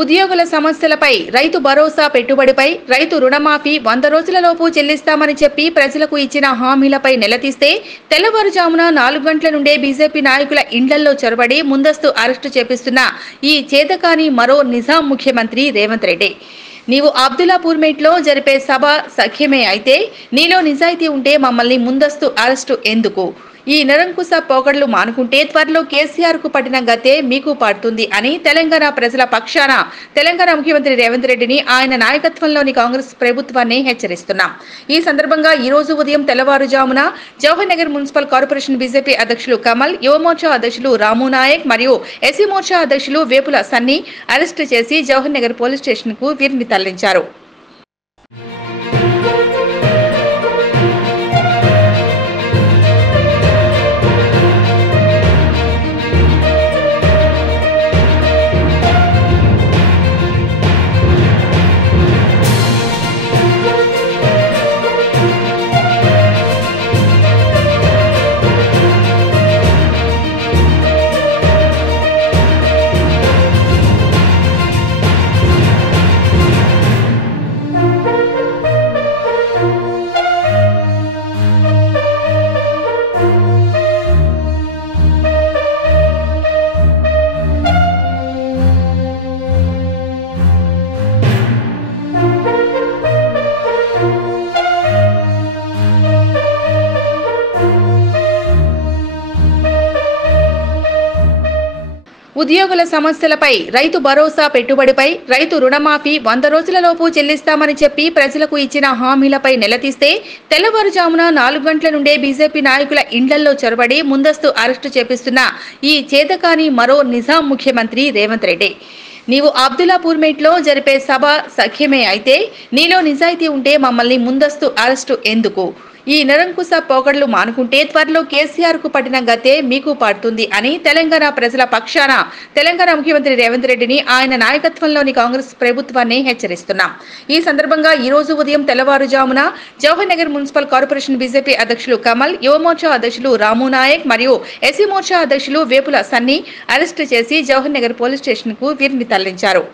ఉద్యోగుల సమస్యలపై రైతు భరోసా పెట్టుబడిపై రైతు రుణమాఫీ 100 రోజులలోపు చెల్లిస్తామని చెప్పి ప్రజలకు ఇచ్చిన హామీలపై నిలదీస్తే తెల్లవారుజామున 4 గంటల నుండే బీజేపీ నాయకుల ఇండ్లల్లో చొరబడి ముందస్తు అరెస్టు చేపిస్తున్న ఈ చేతకాని మరో నిజాం ముఖ్యమంత్రి రేవంత్ రెడ్డి. నీవు అబ్దుల్లాపూర్ మేట్లో జరిపే సభ సఖ్యమే అయితే నీలో నిజాయితీ ఉంటే మమ్మల్ని ముందస్తు అరెస్టు ఎందుకు? ఈ నిరంకుశ పోకడలు మానుకుంటే త్వరలో కేసీఆర్ కు పట్టిన గతే మీకు పడుతుంది అని తెలంగాణ ప్రజల పక్షాన తెలంగాణ ముఖ్యమంత్రి రేవంత్ రెడ్డిని ఆయన నాయకత్వంలోని కాంగ్రెస్ ప్రభుత్వాన్ని హెచ్చరిస్తున్నాం. ఈ సందర్భంగా ఈ రోజు ఉదయం తెల్లవారుజామున Jawahar Nagar municipal corporation BJP అధ్యక్షులు కమల్, యువమోర్చా అధ్యక్షులు రాము నాయక్ మరియు ఎస్సీ మోర్చా అధ్యక్షులు వేపుల సన్నీ అరెస్టు చేసి జవహర్ నగర్ పోలీస్ స్టేషన్ కు వీరిని తరలించారు. ఉద్యోగుల సమస్యలపై రైతు భరోసా పెట్టుబడిపై రైతు రుణమాఫీ 100 రోజులలోపు చెల్లిస్తామని చెప్పి ప్రజలకు ఇచ్చిన హామీలపై నిలదీస్తే తెల్లవారుజామున 4 గంటల నుండే బీజేపీ నాయకుల ఇండ్లల్లో చొరబడి ముందస్తు అరెస్టు చేపిస్తున్న ఈ చేతకాని మరో నిజాం ముఖ్యమంత్రి రేవంత్ రెడ్డి. నీవు అబ్దుల్లాపూర్ మేట్లో జరిపే సభ సఖ్యమే అయితే నీలో నిజాయితీ ఉంటే మమ్మల్ని ముందస్తు అరెస్టు ఎందుకు? ఈ నిరంకుశ పోకడలు మానుకుంటే త్వరలో కేసీఆర్ కు పట్టిన గతే మీకు పడుతుంది అని తెలంగాణ ప్రజల పక్షాన తెలంగాణ ముఖ్యమంత్రి రేవంత్ రెడ్డిని ఆయన నాయకత్వంలోని కాంగ్రెస్ ప్రభుత్వాన్ని హెచ్చరిస్తున్నాం. ఈ సందర్భంగా ఈ రోజు ఉదయం తెల్లవారుజామున Jawahar Nagar municipal corporation BJP అధ్యక్షులు కమల్, యువమోర్చా అధ్యక్షులు రాము నాయక్ మరియు ఎస్సీ మోర్చా అధ్యక్షులు వేపుల సన్నీ అరెస్టు చేసి జవహర్ నగర్ పోలీస్ స్టేషన్ కు వీరిని తరలించారు.